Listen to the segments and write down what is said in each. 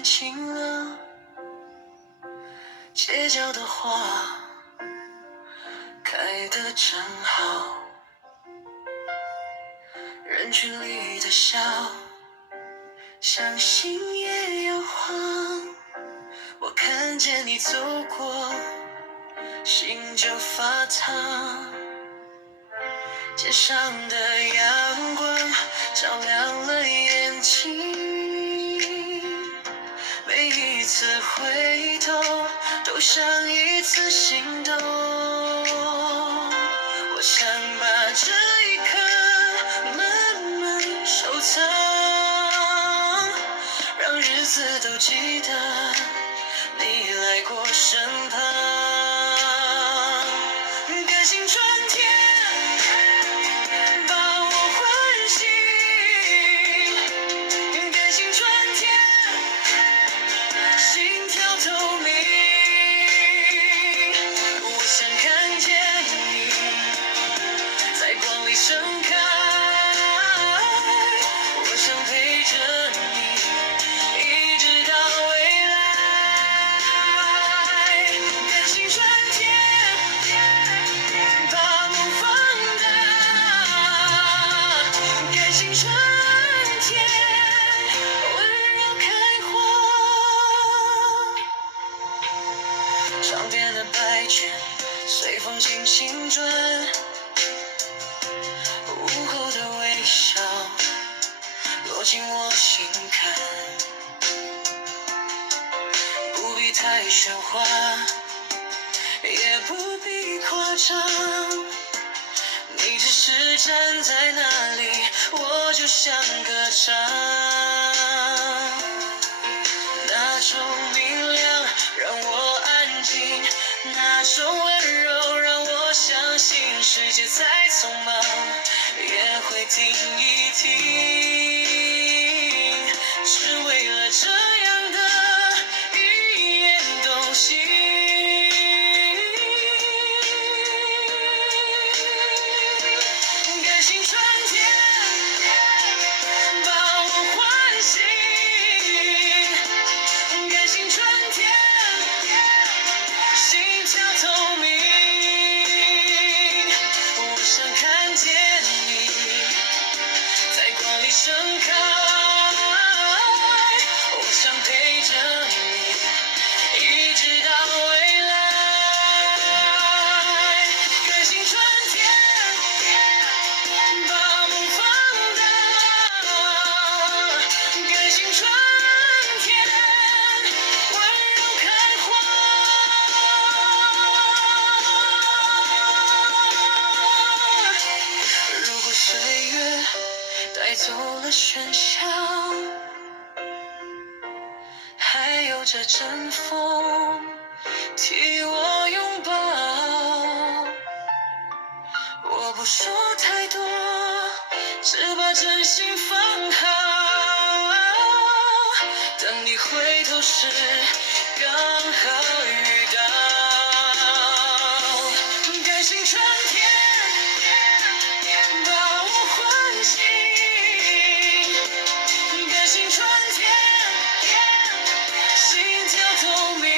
年轻了，街角的花开得真好，人群里的笑像心也摇晃，我看见你走过，心就发烫。街上的阳光照亮了眼睛，每一次回头都像一次心动。我想把这一刻慢慢收藏，让日子都记得你来过身旁。感性春天把我唤醒，感性春天心跳透明。我想看见你在光里盛开，我想陪着你一直到未来。感性春天把梦放大，感性春天温柔开花。窗边的白卷随风轻轻转，午后的微笑落进我心坎，不必太喧哗，也不必夸张，你只是站在那里，我就像歌唱。那种明亮让我安静，那种温柔让我相信世界再匆忙也会停一停，只为了这样的一眼动心。感性春天把我唤醒，感性春天心跳透明。我想看见你在光里盛开，我想陪着你一直到未来。感性春天把梦放大，感性春天温柔开花。如果岁月带走了喧嚣，还有这阵风替我拥抱，我不说太多，只把真心放好，等你回头时刚好遇到。感性春天把我唤醒，感性春天心跳透明。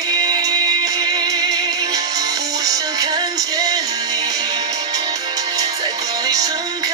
我想看见你在光里盛开，